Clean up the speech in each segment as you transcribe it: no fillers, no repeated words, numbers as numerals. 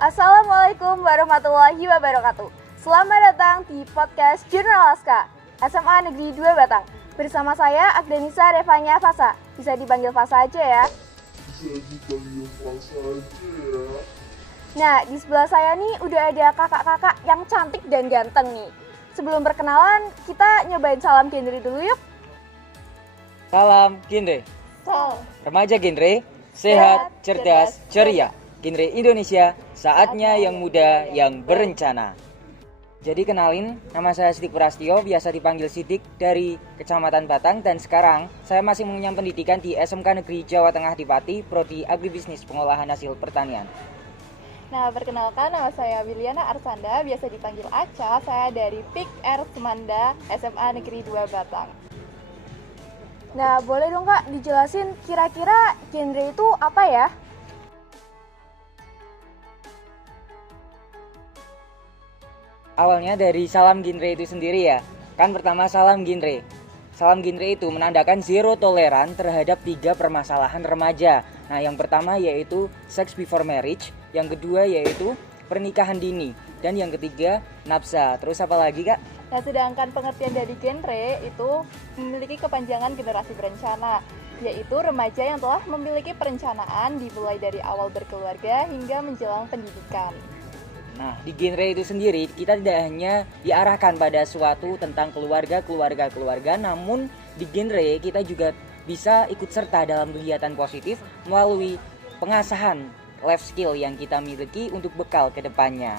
Assalamualaikum warahmatullahi wabarakatuh. Selamat datang di podcast Jurnal Aska SMA Negeri 2 Batang. Bersama saya Agdanisa Revanya Fasa. Bisa dipanggil Fasa aja ya. Nah, di sebelah saya nih udah ada kakak-kakak yang cantik dan ganteng nih. Sebelum perkenalan, kita nyobain salam genre dulu yuk. Salam genre. Remaja genre, sehat, cerdas, ceria. Genre Indonesia, saatnya yang muda yang berencana. Jadi kenalin, nama saya Sidik Prastio, biasa dipanggil Sidik dari Kecamatan Batang. Dan sekarang saya masih mengenyam pendidikan di SMK Negeri Jawa Tengah di Pati, Prodi Agribisnis Pengolahan Hasil Pertanian. Nah, perkenalkan, nama saya Wiliana Arsanda, biasa dipanggil Aca. Saya dari PIK R Semanda, SMA Negeri 2 Batang. Nah, boleh dong Kak dijelasin kira-kira genre itu apa ya? Awalnya dari salam genre itu sendiri ya. Kan pertama salam genre. Salam genre itu menandakan zero toleran terhadap 3 permasalahan remaja. Nah, yang pertama yaitu sex before marriage, yang kedua yaitu pernikahan dini, dan yang ketiga nafsa. Terus apa lagi, Kak? Nah, sedangkan pengertian dari genre itu memiliki kepanjangan generasi berencana, yaitu remaja yang telah memiliki perencanaan dimulai dari awal berkeluarga hingga menjelang pendidikan. Nah, di genre itu sendiri kita tidak hanya diarahkan pada suatu tentang keluarga, namun di genre kita juga bisa ikut serta dalam kegiatan positif melalui pengasahan life skill yang kita miliki untuk bekal ke depannya.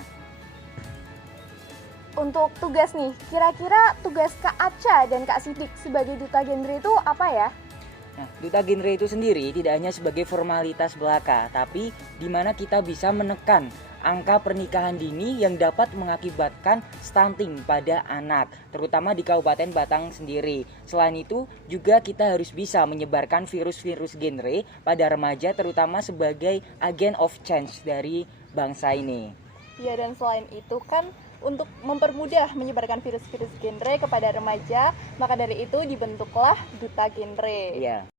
Untuk tugas nih, kira-kira tugas Kak Aca dan Kak Sidik sebagai duta genre itu apa ya? Nah, duta genre itu sendiri tidak hanya sebagai formalitas belaka, tapi di mana kita bisa menekan angka pernikahan dini yang dapat mengakibatkan stunting pada anak, terutama di Kabupaten Batang sendiri. Selain itu, juga kita harus bisa menyebarkan virus-virus genre pada remaja, terutama sebagai agen of change dari bangsa ini. Ya, dan selain itu kan untuk mempermudah menyebarkan virus-virus genre kepada remaja, maka dari itu dibentuklah duta genre. Iya.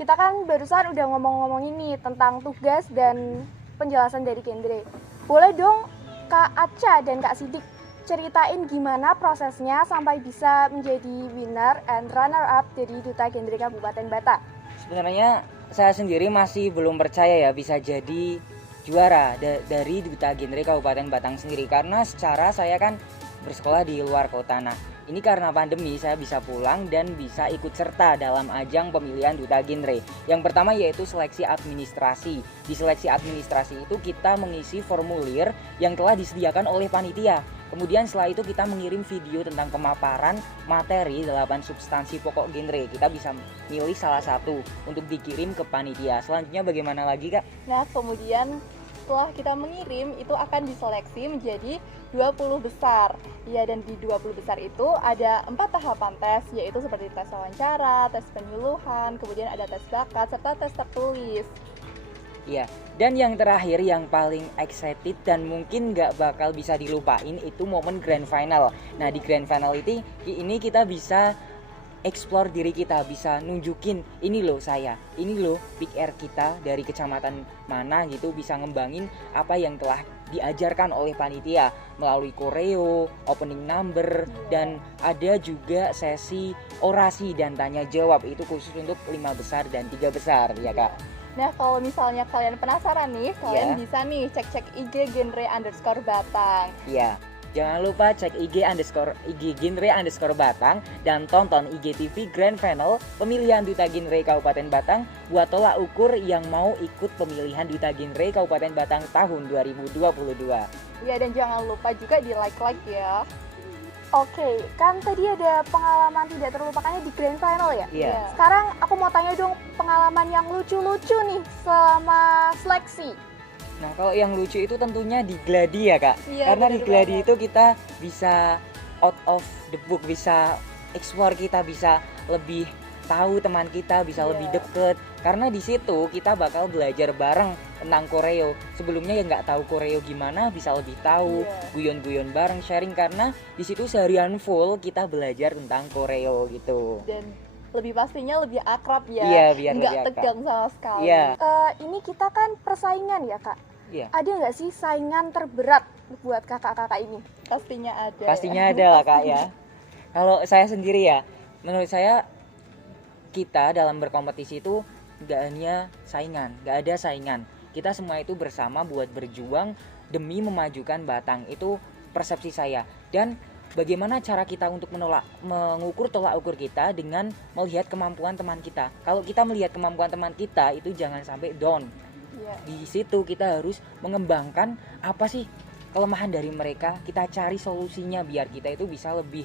Kita kan barusan udah ngomong-ngomong ini tentang tugas dan penjelasan dari genre. Boleh dong Kak Aca dan Kak Sidik ceritain gimana prosesnya sampai bisa menjadi winner and runner up dari Duta Genre Kabupaten Batang. Sebenarnya saya sendiri masih belum percaya ya bisa jadi juara dari Duta Genre Kabupaten Batang sendiri, karena secara saya kan bersekolah di luar kota. Nah, ini karena pandemi saya bisa pulang dan bisa ikut serta dalam ajang pemilihan duta genre. Yang pertama yaitu seleksi administrasi. Di seleksi administrasi itu kita mengisi formulir yang telah disediakan oleh panitia. Kemudian setelah itu kita mengirim video tentang pemaparan materi 8 substansi pokok genre. Kita bisa milih salah satu untuk dikirim ke panitia. Selanjutnya bagaimana lagi, Kak? Nah, kemudian setelah kita mengirim itu akan diseleksi menjadi 20 besar. Ya, dan di 20 besar itu ada 4 tahapan tes, yaitu seperti tes wawancara, tes penyuluhan, kemudian ada tes bakat, serta tes tertulis. Ya, dan yang terakhir yang paling excited dan mungkin gak bakal bisa dilupain itu momen grand final. Nah, di grand final ini kita bisa explore diri kita, bisa nunjukin ini loh saya, ini loh PIK R kita dari kecamatan mana gitu, bisa ngembangin apa yang telah diajarkan oleh panitia melalui koreo, opening number, dan ada juga sesi orasi dan tanya jawab, itu khusus untuk 5 besar dan 3 besar ya Kak. Nah, kalau misalnya kalian penasaran nih, kalian bisa nih cek-cek IG genre_Batang. Iya. Jangan lupa cek IG genre_Batang dan tonton IGTV Grand Final pemilihan Duta Genre Kabupaten Batang buat tolak ukur yang mau ikut pemilihan Duta Genre Kabupaten Batang tahun 2022. Ya, dan jangan lupa juga di like ya. Oke, kan tadi ada pengalaman tidak terlupakannya di Grand Final ya? Iya. Sekarang aku mau tanya dong pengalaman yang lucu-lucu nih selama seleksi. Nah, kalau yang lucu itu tentunya di gladi ya Kak. Iya, karena di gladi banget. itu kita bisa out of the book, bisa explore, kita bisa lebih tahu teman kita, bisa lebih deket. Karena di situ kita bakal belajar bareng tentang koreo. Sebelumnya ya nggak tahu koreo gimana, bisa lebih tahu, guyon-guyon bareng, sharing, karena di situ seharian full kita belajar tentang koreo gitu. Dan lebih pastinya lebih akrab ya. Iya, biar nggak lebih akrab. tegang sama sekali. Iya. Ini kita kan persaingan ya Kak. Iya. Ada nggak sih saingan terberat buat kakak-kakak ini? Pastinya ada. Pastinya ya. ada lah Kak ya. Kalau saya sendiri ya, menurut saya kita dalam berkompetisi itu nggak hanya saingan, nggak ada saingan. Kita semua itu bersama buat berjuang demi memajukan Batang. Itu persepsi saya. Dan bagaimana cara kita untuk mengukur tolak ukur kita dengan melihat kemampuan teman kita. Kalau kita melihat kemampuan teman kita itu jangan sampai down. Iya. Di situ kita harus mengembangkan apa sih kelemahan dari mereka, kita cari solusinya biar kita itu bisa lebih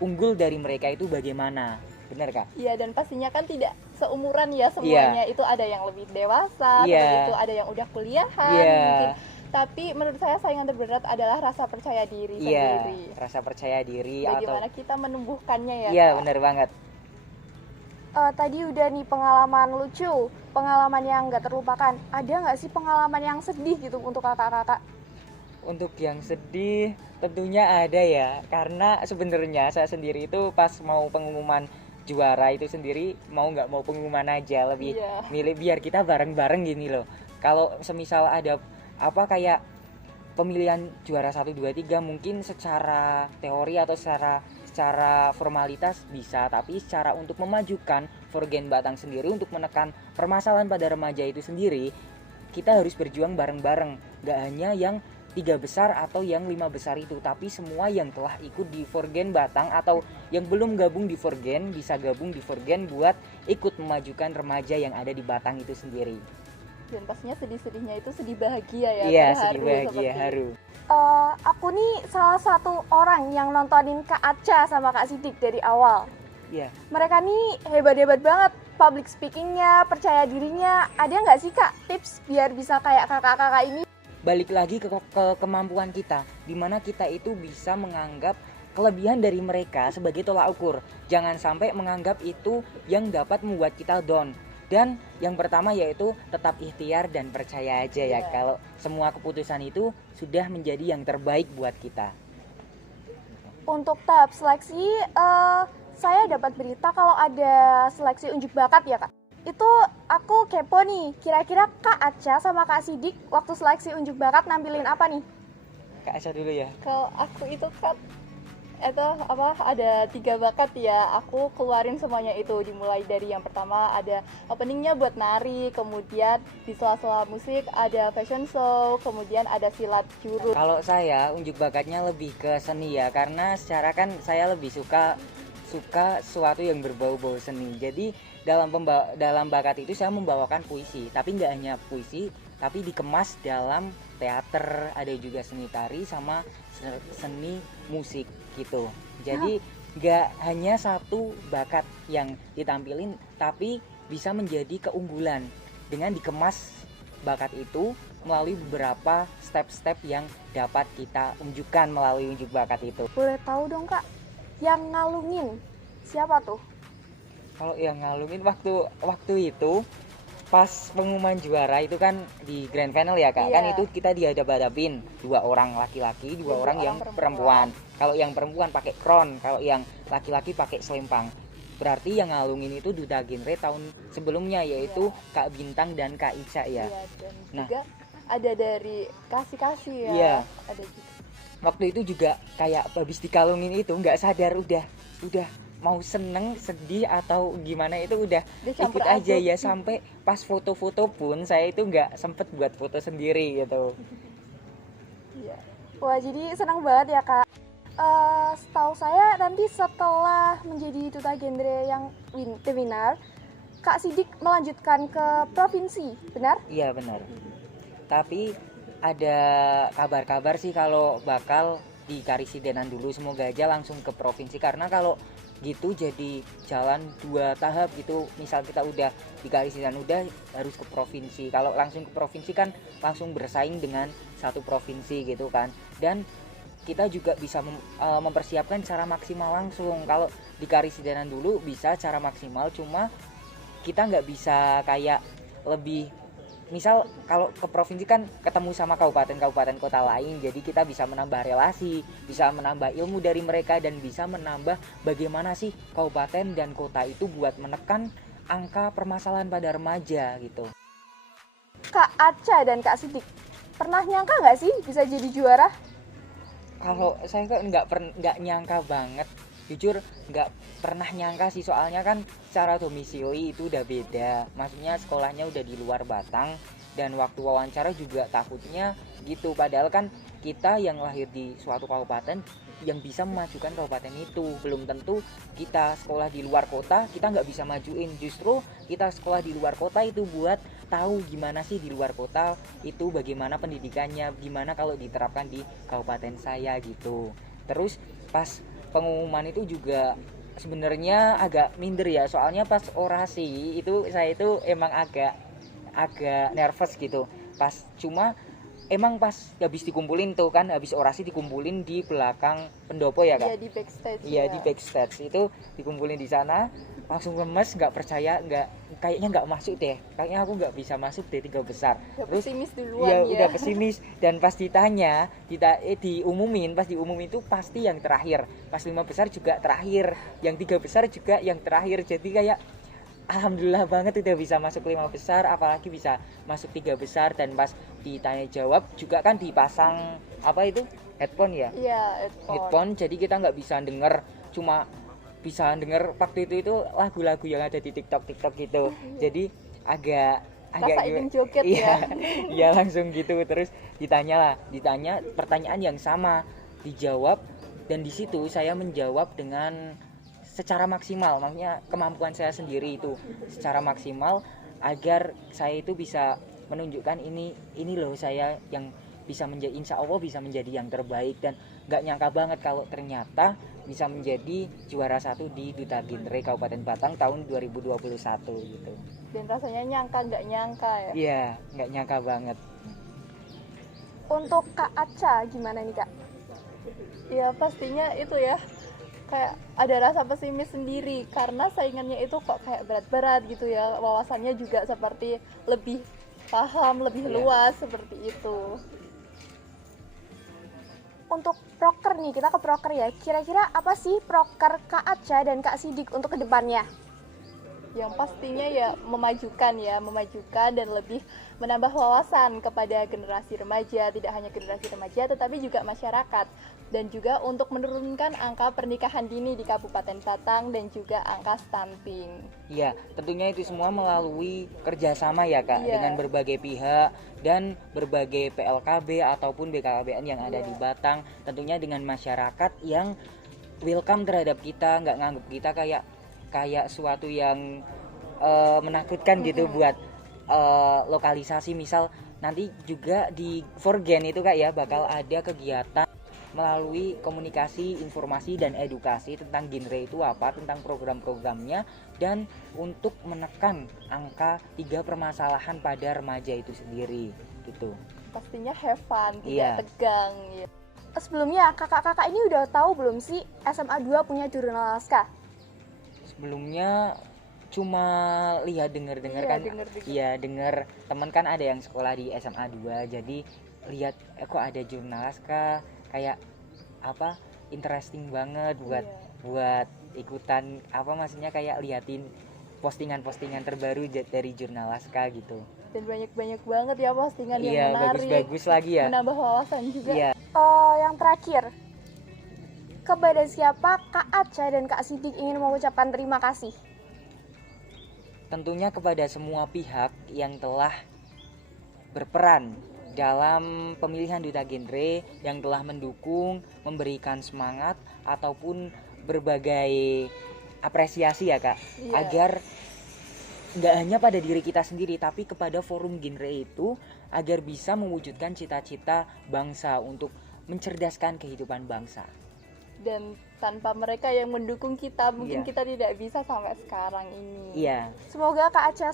unggul dari mereka itu bagaimana. Benar Kak? Iya, dan pastinya kan tidak seumuran ya semuanya. Itu ada yang lebih dewasa, Iya. seperti itu ada yang udah kuliahan Iya. mungkin. Tapi menurut saya saingan terberat adalah rasa percaya diri Iya, sendiri. rasa percaya diri Bagaimana kita menumbuhkannya ya? Iya, Kak? benar banget. Tadi udah nih pengalaman lucu, pengalaman yang nggak terlupakan. Ada nggak sih pengalaman yang sedih gitu untuk kakak-kakak? Untuk yang sedih tentunya ada ya, karena sebenarnya saya sendiri itu pas mau pengumuman juara itu sendiri mau nggak mau pengumuman aja, lebih Iya. milih biar kita bareng-bareng gini loh. Kalau semisal ada apa kayak pemilihan juara 1 2 3 mungkin secara teori atau secara formalitas bisa, tapi secara untuk memajukan Forgen Batang sendiri untuk menekan permasalahan pada remaja itu sendiri, kita harus berjuang bareng-bareng. Gak hanya yang 3 besar atau yang 5 besar itu, tapi semua yang telah ikut di Forgen Batang atau yang belum gabung di Forgen bisa gabung di Forgen buat ikut memajukan remaja yang ada di Batang itu sendiri. Dan pastinya sedih-sedihnya itu sedih bahagia ya. Iya, terharu sedih bahagia, seperti haru. Aku nih salah satu orang yang nontonin Kak Aca sama Kak Sidik dari awal. Iya. Mereka nih hebat-hebat banget, public speakingnya, percaya dirinya. Ada nggak sih Kak tips biar bisa kayak kakak-kakak ini? Balik lagi ke kemampuan kita, dimana kita itu bisa menganggap kelebihan dari mereka sebagai tolak ukur. Jangan sampai menganggap itu yang dapat membuat kita down. Dan yang pertama yaitu tetap ikhtiar dan percaya aja ya, Iya. kalau semua keputusan itu sudah menjadi yang terbaik buat kita. Untuk tahap seleksi, saya dapat berita kalau ada seleksi unjuk bakat ya Kak. Itu aku kepo nih, kira-kira Kak Aca sama Kak Sidik waktu seleksi unjuk bakat nampilin apa nih? Kak Asa dulu ya. Kalau aku itu kan ada 3 bakat ya. Aku keluarin semuanya itu, dimulai dari yang pertama ada openingnya buat nari, kemudian di sela-sela musik ada fashion show, kemudian ada silat jurus. Kalau saya unjuk bakatnya lebih ke seni ya, karena secara kan saya lebih suka sesuatu yang berbau-bau seni. Jadi dalam bakat itu saya membawakan puisi, tapi nggak hanya puisi, tapi dikemas dalam teater, ada juga seni tari sama seni musik gitu. Jadi nggak hanya satu bakat yang ditampilin, tapi bisa menjadi keunggulan dengan dikemas bakat itu melalui beberapa step-step yang dapat kita unjukkan melalui unjuk bakat itu. Boleh tahu dong Kak, yang ngalungin siapa tuh? Kalau yang ngalungin waktu itu pas pengumuman juara itu kan di grand final ya Kak, Iya. kan itu kita dihadap-hadapin 2 orang laki-laki, 2 orang yang perempuan. Kalau yang perempuan pakai crown, kalau yang laki-laki pakai selempang. Berarti yang ngalungin itu duta genre tahun sebelumnya, yaitu Kak Bintang dan Kak Ica ya. Iya, dan Nah. juga ada dari kasih-kasih ya. Iya. Ada juga. Waktu itu juga kayak habis dikalungin itu nggak sadar udah mau seneng, sedih atau gimana itu udah Campur ikut aja aduk. ya, sampai pas foto-foto pun saya itu nggak sempet buat foto sendiri gitu. Iya. Wah, jadi senang banget ya Kak. Setahu saya nanti setelah menjadi duta genre yang the winner, Kak Sidik melanjutkan ke provinsi, benar? Iya benar. Tapi ada kabar-kabar sih kalau bakal di Karisidenan dulu, semoga aja langsung ke provinsi, karena kalau gitu jadi jalan 2 tahap gitu. Misal kita udah di Karisidenan udah harus ke provinsi, kalau langsung ke provinsi kan langsung bersaing dengan satu provinsi gitu kan, dan kita juga bisa mempersiapkan secara maksimal langsung. Kalau di Karisidenan dulu bisa secara maksimal, cuma kita nggak bisa kayak lebih, misal kalau ke provinsi kan ketemu sama kabupaten kota lain, jadi kita bisa menambah relasi, bisa menambah ilmu dari mereka, dan bisa menambah bagaimana sih kabupaten dan kota itu buat menekan angka permasalahan pada remaja gitu. Kak Aca dan Kak Sidik, Pernah nyangka nggak sih bisa jadi juara? Kalau saya kok nggak nyangka banget, jujur nggak pernah nyangka sih, soalnya kan secara domisili itu udah beda, maksudnya sekolahnya udah di luar Batang, dan waktu wawancara juga takutnya gitu, padahal kan kita yang lahir di suatu kabupaten yang bisa memajukan kabupaten itu, belum tentu kita sekolah di luar kota kita nggak bisa majuin, justru kita sekolah di luar kota itu buat tahu gimana sih di luar kota itu, bagaimana pendidikannya, gimana kalau diterapkan di kabupaten saya gitu. Terus pas pengumuman itu juga sebenarnya agak minder ya, soalnya pas orasi itu saya itu emang agak nervous gitu, emang pas habis dikumpulin tuh kan, habis orasi dikumpulin di belakang pendopo ya Kak? Iya, di backstage. Iya, di backstage itu dikumpulin di sana, langsung lemes, nggak percaya, kayaknya nggak masuk deh, kayaknya aku nggak bisa masuk deh 3 besar. Udah Terus pesimis duluan ya ya. udah pesimis, dan pas ditanya, diumumin itu pasti yang terakhir, pas 5 besar juga terakhir, yang 3 besar juga yang terakhir, jadi kayak alhamdulillah banget udah bisa masuk 5 besar, apalagi bisa masuk 3 besar. Dan pas ditanya jawab juga kan dipasang apa itu, headphone ya? Iya, Headphone, jadi kita nggak bisa denger, cuma bisa denger waktu itu lagu-lagu yang ada di TikTok gitu. Jadi agak rasa ingin joget iya, ya. iya langsung gitu. Terus ditanya pertanyaan yang sama, dijawab, dan di situ saya menjawab dengan secara maksimal, maksudnya kemampuan saya sendiri itu secara maksimal, agar saya itu bisa menunjukkan ini loh saya yang bisa menjadi, insya Allah bisa menjadi yang terbaik. Dan nggak nyangka banget kalau ternyata bisa menjadi juara 1 di Duta Genre Kabupaten Batang tahun 2021 gitu. Dan rasanya nggak nyangka ya. Iya, nggak nyangka banget. Untuk Kak Aca gimana nih Kak? Ya pastinya itu ya, kayak ada rasa pesimis sendiri karena saingannya itu kok kayak berat-berat gitu ya, wawasannya juga seperti lebih paham, lebih luas seperti itu. Untuk proker nih, kita ke proker ya. Kira-kira apa sih proker Kak Aca dan Kak Sidik untuk kedepannya? Yang pastinya ya memajukan dan lebih menambah wawasan kepada generasi remaja, tidak hanya generasi remaja tetapi juga masyarakat, dan juga untuk menurunkan angka pernikahan dini di Kabupaten Batang dan juga angka stunting. Iya, tentunya itu semua melalui kerjasama ya Kak, Iya. dengan berbagai pihak dan berbagai PLKB ataupun BKKBN yang ada di Batang, tentunya dengan masyarakat yang welcome terhadap kita, nggak nganggap kita kayak suatu yang menakutkan gitu buat lokalisasi. Misal nanti juga di Forgen itu Kak ya, bakal ada kegiatan melalui komunikasi, informasi, dan edukasi tentang genre itu apa, tentang program-programnya, dan untuk menekan angka 3 permasalahan pada remaja itu sendiri gitu. Pastinya have fun, tidak Iya. tegang ya. Sebelumnya kakak-kakak ini udah tahu belum sih SMA 2 punya jurnal naskah? Sebelumnya cuma lihat dengar-dengar Iya, kan, denger-denger. iya dengar teman kan ada yang sekolah di SMA 2, jadi lihat kok ada jurnal naskah, kayak apa, interesting banget buat ikutan, apa maksudnya kayak liatin postingan-postingan terbaru dari jurnal naskah gitu. Dan banyak banget ya postingan Iya, yang menarik, bagus-bagus lagi ya. menambah wawasan juga. Iya. Yang terakhir, kepada siapa Kak Aca dan Kak Sidik ingin mengucapkan terima kasih? Tentunya kepada semua pihak yang telah berperan dalam pemilihan Duta Genre, yang telah mendukung, memberikan semangat, ataupun berbagai apresiasi ya Kak, Iya. agar nggak hanya pada diri kita sendiri, tapi kepada forum genre itu, agar bisa mewujudkan cita-cita bangsa untuk mencerdaskan kehidupan bangsa. Dan tanpa mereka yang mendukung kita, mungkin Iya. kita tidak bisa sampai sekarang ini. Iya, Semoga Kak Aca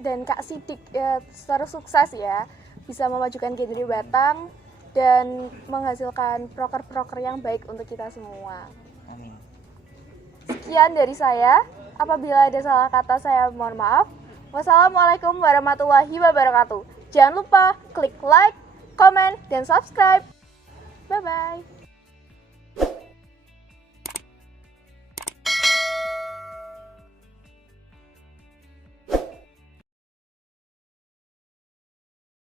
dan Kak Sidik ya, terus sukses ya, bisa memajukan genre Batang dan menghasilkan proker-proker yang baik untuk kita semua. amin. Sekian dari saya. Apabila ada salah kata saya mohon maaf. Wassalamualaikum warahmatullahi wabarakatuh. Jangan lupa klik like, comment, dan subscribe. Bye-bye.